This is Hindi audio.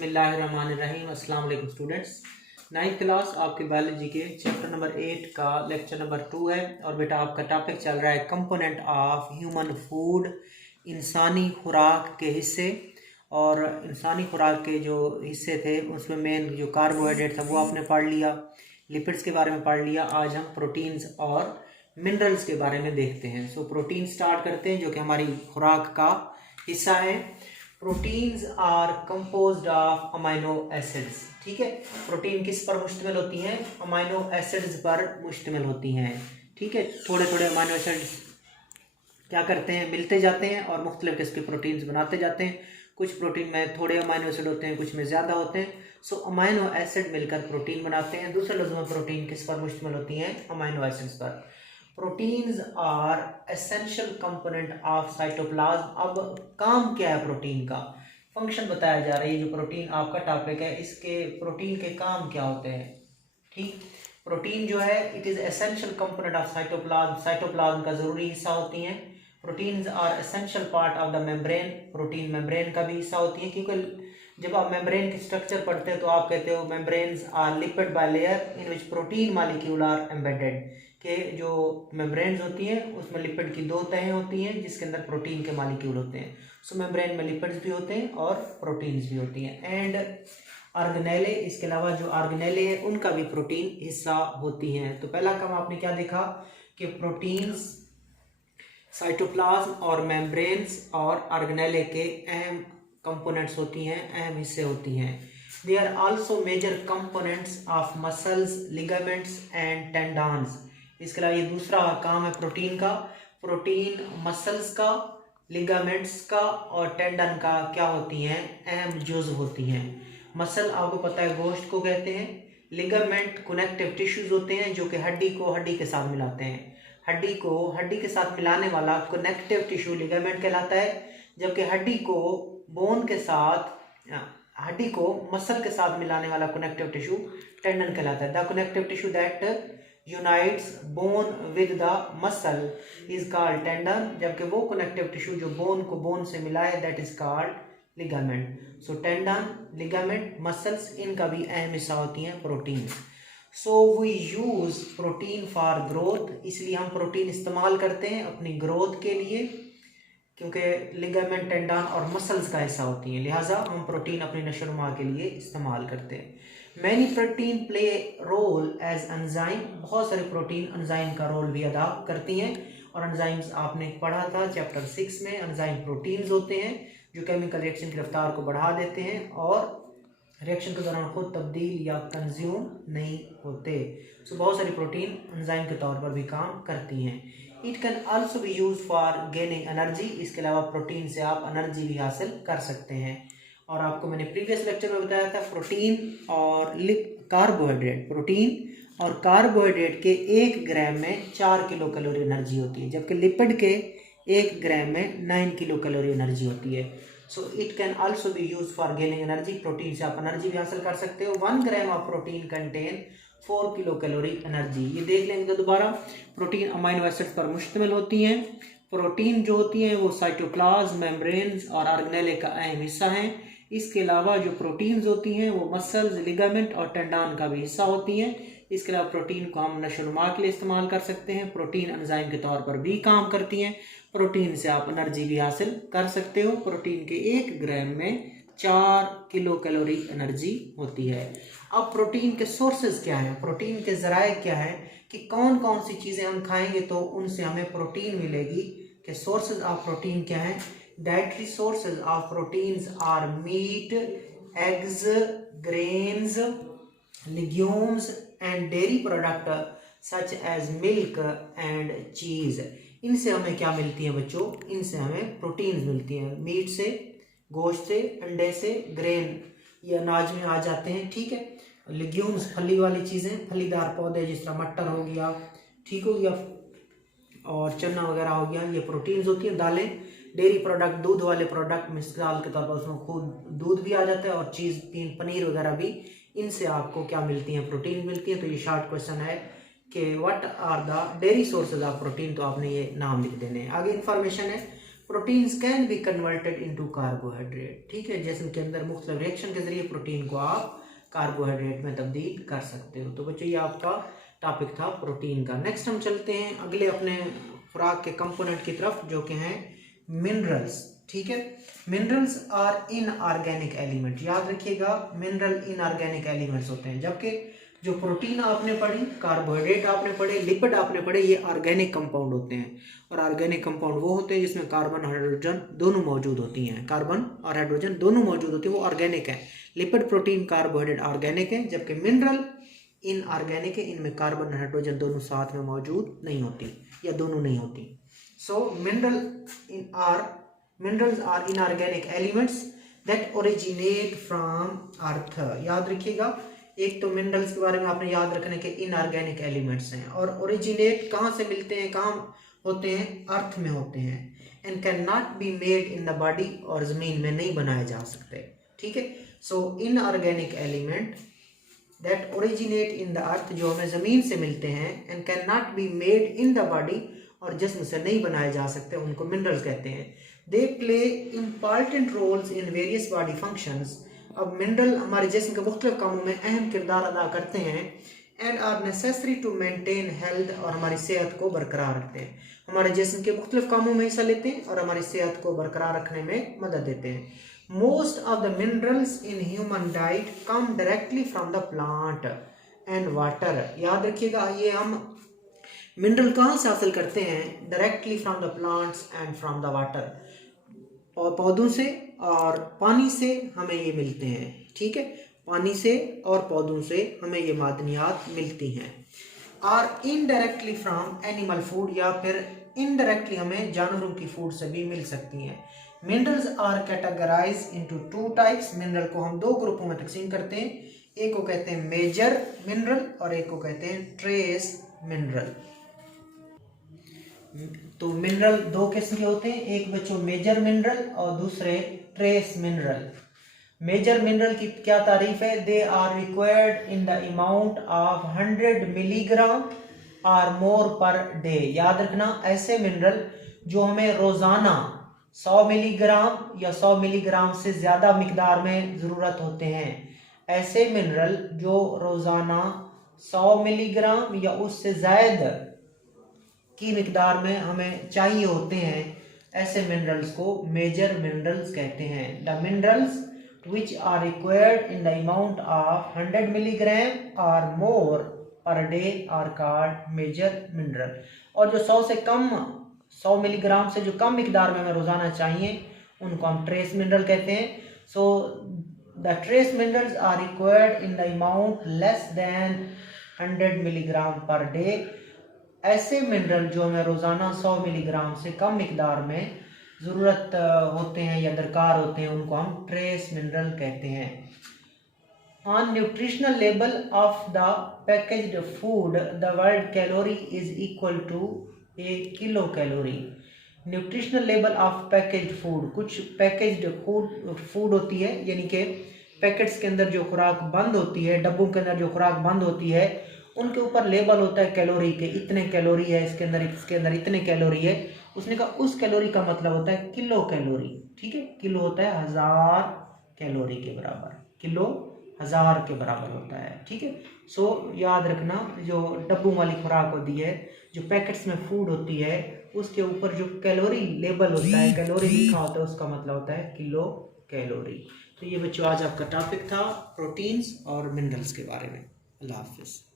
बिस्मिल्लाहिर्रहमानिर्रहीम। अस्सलाम वालेकुम स्टूडेंट्स। 9th क्लास आपके बायोलॉजी के चैप्टर नंबर 8 का लेक्चर नंबर 2 है और बेटा आपका टॉपिक चल रहा है कंपोनेंट ऑफ ह्यूमन फूड, इंसानी खुराक के हिस्से। और इंसानी खुराक के जो हिस्से थे उसमें मेन जो कार्बोहाइड्रेट था वो आपने पढ़ लिया, लिपिड्स के बारे में पढ़ लिया। आज हम प्रोटीन्स और मिनरल्स के बारे में देखते हैं। सो प्रोटीन स्टार्ट करते हैं जो कि हमारी खुराक का हिस्सा है। Proteins are composed of amino acids. ठीक है, प्रोटीन किस पर मुश्तमिल होती हैं? अमाइनो एसिड्स पर मुश्तमिल होती हैं। ठीक है, थोड़े थोड़े अमाइनो एसिड्स क्या करते हैं, मिलते जाते हैं और मुख्तलिफ किस्म के प्रोटीन्स बनाते जाते हैं। कुछ प्रोटीन में थोड़े अमाइनो एसिड होते हैं, कुछ में ज़्यादा होते हैं। सो अमाइनो एसिड मिलकर प्रोटीन बनाते हैं। दूसरे लफ्ज़ों में प्रोटीन किस पर मुश्तमिल होती हैं? अमाइनो एसिड्स पर। Proteins are essential component of cytoplasm. अब काम क्या है प्रोटीन का? फंक्शन बताया जा रहा है। ये जो प्रोटीन आपका टॉपिक है, इसके प्रोटीन के काम क्या होते हैं? ठीक, प्रोटीन जो है it is essential component of cytoplasm. Cytoplasm का ज़रूरी हिस्सा होती हैं। Proteins are essential part of the membrane. Protein membrane का भी हिस्सा होती है, क्योंकि जब आप मेम्ब्रेन की स्ट्रक्चर पढ़ते हैं तो आप कहते हो membranes are lipid bilayer in which protein molecule are embedded. के जो मेम्ब्रेन्स होती हैं उसमें लिपिड की दो तहें होती हैं जिसके अंदर प्रोटीन के मॉलिक्यूल होते हैं। सो मेम्ब्रेन में लिपिड्स भी होते हैं और प्रोटीन्स भी होती हैं। एंड ऑर्गेनेले, इसके अलावा जो ऑर्गेनेले हैं उनका भी प्रोटीन हिस्सा होती हैं। तो पहला काम आपने क्या देखा कि प्रोटीन्स साइटोप्लाज्म और मेम्ब्रेन्स और ऑर्गेनेले के अहम कंपोनेंट्स होती हैं, अहम हिस्से होती हैं। They are also major components of muscles, ligaments and tendons. इसके अलावा ये दूसरा काम है प्रोटीन का। प्रोटीन मसल्स का, लिगामेंट्स का और टेंडन का क्या होती हैं? अहम जुज़ होती हैं। मसल आपको पता है गोश्त को कहते हैं। लिगामेंट कनेक्टिव टिश्यूज होते हैं जो कि हड्डी को हड्डी के साथ मिलाते हैं। हड्डी को हड्डी के साथ मिलाने वाला कनेक्टिव टिश्यू लिगामेंट कहलाता है, जबकि हड्डी को बोन के साथ, हड्डी को मसल के साथ मिलाने वाला कनेक्टिव टिश्यू टेंडन कहलाता है। The connective tissue that unites bone with the muscle is called tendon, जबकि वो कनेक्टिव टिश्यू जो बोन को बोन से मिला है that is called ligament. So tendon, ligament, muscles, इनका भी अहम हिस्सा होती हैं protein. So we use protein for growth, इसलिए हम प्रोटीन इस्तेमाल करते हैं अपनी ग्रोथ के लिए, क्योंकि लिगामेंट, टेंडन और मसल्स का हिस्सा होती हैं, लिहाजा हम प्रोटीन अपनी नशोनुमा के लिए इस्तेमाल करते हैं। Many protein play role as enzyme, बहुत सारे प्रोटीन एंजाइम का रोल भी अदा करती हैं। और एंजाइम्स आपने पढ़ा था चैप्टर 6 में। एंजाइम प्रोटीन्स होते हैं जो केमिकल रिएक्शन की रफ्तार को बढ़ा देते हैं और रिएक्शन के दौरान खुद तब्दील या कंज्यूम नहीं होते। सो बहुत सारी प्रोटीन एंजाइम के तौर पर भी काम करती हैं। It can also be use for gaining energy, इसके अलावा प्रोटीन से आप एनर्जी भी हासिल कर सकते हैं। और आपको मैंने प्रीवियस लेक्चर में बताया था प्रोटीन और कार्बोहाइड्रेट, प्रोटीन और कार्बोहाइड्रेट के 1 ग्राम में 4 किलो कैलोरी एनर्जी होती है, जबकि लिपिड के 1 ग्राम में 9 किलो कैलोरी एनर्जी होती है। So it can also be use for gaining energy, protein से आप एनर्जी भी हासिल कर सकते हो। 1 gram of protein contain 4 kilo calorie energy. ये देख लेंगे तो दोबारा, प्रोटीन अमाइनो एसिड्स पर मुश्तमिल होती हैं। प्रोटीन जो होती हैं वो साइटोप्लाज्म, मेम्ब्रेन्स और ऑर्गेनेले का अहम हिस्सा हैं। इसके अलावा जो प्रोटीन्स होती हैं वो मसल्स, लिगामेंट और टेंडन का भी हिस्सा होती हैं। इसके अलावा प्रोटीन को हम नशोनुमा के लिए इस्तेमाल कर सकते हैं। प्रोटीन एंजाइम के तौर पर भी काम करती हैं। प्रोटीन से आप एनर्जी भी हासिल कर सकते हो। प्रोटीन के 1 ग्राम में 4 किलो कैलोरी एनर्जी होती है। अब प्रोटीन के सोर्सेज क्या हैं, प्रोटीन के ज़राए क्या हैं, कि कौन कौन सी चीज़ें हम खाएंगे तो उनसे हमें प्रोटीन मिलेगी, कि सोर्सेज ऑफ प्रोटीन क्या हैं। Dietary sources of proteins are meat, eggs, grains, legumes and dairy product such as milk and cheese। इनसे हमें क्या मिलती है बच्चों? इनसे हमें प्रोटीन्स मिलती हैं। मीट से, गोश्त से, अंडे से, ग्रेन ये अनाज में आ जाते हैं। ठीक है, लेग्यूम्स फली वाली चीज़ें, फलीदार पौधे जिस तरह मटर हो गया, ठीक हो गया, और चना वगैरह हो गया, ये प्रोटीन्स होती हैं। दालें, डेयरी प्रोडक्ट, दूध वाले प्रोडक्ट, मिसाल के तौर पर उसमें खुद दूध भी आ जाता है और चीज़, पनीर वगैरह भी, इनसे आपको क्या मिलती हैं? प्रोटीन मिलती हैं। तो ये शॉर्ट क्वेश्चन है कि what are the dairy sources of protein, तो आपने ये नाम लिख देने हैं। आगे इन्फॉर्मेशन है, proteins can be converted into carbohydrate, ठीक है, जिसम के अंदर मुख्तलिफ रिएक्शन के जरिए प्रोटीन को आप कार्बोहाइड्रेट में तब्दील कर सकते हो। तो बच्चों ये आपका टॉपिक था प्रोटीन का। नेक्स्ट हम चलते हैं अगले अपने खुराक के कंपोनेंट की तरफ, जो कि हैं मिनरल्स, ठीक है। मिनरल्स आर इनऑर्गेनिक एलिमेंट, याद रखिएगा मिनरल इनऑर्गेनिक एलिमेंट्स होते हैं, जबकि जो प्रोटीन आपने पढ़ी, कार्बोहाइड्रेट आपने पढ़े, लिपिड आपने पढ़े, ये ऑर्गेनिक कंपाउंड होते हैं। और ऑर्गेनिक कंपाउंड वो होते हैं जिसमें कार्बन हाइड्रोजन दोनों मौजूद होती हैं, कार्बन और हाइड्रोजन दोनों मौजूद होती है, वो ऑर्गेनिक है। लिपिड, प्रोटीन, कार्बोहाइड्रेट ऑर्गेनिक है, जबकि मिनरल इनऑर्गेनिक है, इनमें कार्बन और हाइड्रोजन दोनों साथ में मौजूद नहीं होती या दोनों नहीं होती। So minerals are inorganic elements that originate from earth. याद रखिएगा, एक तो मिनरल्स के बारे में आपने याद रखने के इनऑर्गेनिक एलिमेंट्स हैं, और ओरिजिनेट कहाँ से मिलते हैं, कहाँ होते हैं, अर्थ में होते हैं, and can not be made in the body, और जमीन में नहीं बनाए जा सकते, ठीक है। So inorganic element that originate in the earth, जो हमें जमीन से मिलते हैं, and can not be made in the body, और जिस्म से नहीं बनाए जा सकते, उनको मिनरल्स कहते हैं। They play important roles in various body functions. अब मिनरल हमारे जिस्म के मुख्तलिफ कामों में अहम किरदार अदा करते हैं, and are necessary to maintain health, और हमारी सेहत को बरकरार रखते हैं। हमारे जिस्म के मुख्तलिफ कामों में हिस्सा लेते हैं और हमारी सेहत को बरकरार रखने में मदद देते हैं। Most of the minerals in human diet come directly from the plant and water. याद रखिएगा, ये हम मिनरल कहाँ से हासिल करते हैं, directly from the plants and from the water, और पौधों से और पानी से हमें ये मिलते हैं, ठीक है, पानी से और पौधों से हमें ये मादनियात मिलती हैं। और इनडायरेक्टली फ्रॉम एनिमल फूड, या फिर इनडायरेक्टली हमें जानवरों की फूड से भी मिल सकती हैं। Minerals are categorize into two types. Mineral को हम दो ग्रुपों में तकसीम करते हैं, एक को कहते हैं मेजर मिनरल और एक को कहते हैं ट्रेस मिनरल। तो मिनरल दो किस्म के होते हैं, एक बच्चों मेजर मिनरल और दूसरे ट्रेस मिनरल। मेजर मिनरल की क्या तारीफ है, they are required in the amount of 100 milligram और मोर पर डे। याद रखना, ऐसे मिनरल जो हमें रोजाना 100 मिलीग्राम या 100 मिलीग्राम से ज्यादा मिकदार में जरूरत होते हैं। ऐसे मिनरल जो रोजाना 100 मिलीग्राम या उससे ज्यादा की मिकदार में हमें चाहिए होते हैं, ऐसे मिनरल्स को मेजर मिनरल्स कहते हैं। The minerals which are required in the amount of 100 milligram or more per day are called major mineral। और जो 100 मिलीग्राम से जो कम मिकदार में हमें रोजाना चाहिए, उनको हम ट्रेस मिनरल कहते हैं। So the trace minerals are required in the amount less than 100 milligram per day. ऐसे मिनरल जो हमें रोजाना 100 मिलीग्राम से कम मिकदार में ज़रूरत होते हैं या दरकार होते हैं, उनको हम ट्रेस मिनरल कहते हैं। On nutritional level of the packaged food the word calorie is equal to a kilo calorie. Nutritional level of packaged food, कुछ पैकेज्ड फूड होती है, यानी कि पैकेट्स के अंदर जो खुराक बंद होती है, डब्बों के अंदर जो खुराक बंद होती है, उनके ऊपर लेबल होता है कैलोरी के, इतने कैलोरी है इसके अंदर इतने कैलोरी है। उसने कहा उस कैलोरी का मतलब होता है किलो कैलोरी, ठीक है। किलो होता है 1000 कैलोरी के बराबर, किलो 1000 के बराबर होता है, ठीक है। सो याद रखना, जो डब्बों वाली खुराक होती है, जो पैकेट्स में फूड होती है, उसके ऊपर जो कैलोरी लेबल होता है, कैलोरी लिखा होता है, उसका मतलब होता है किलो कैलोरी। तो ये बच्चों आज आपका टॉपिक था प्रोटीन्स और मिनरल्स के बारे में। अल्लाह हाफिज़।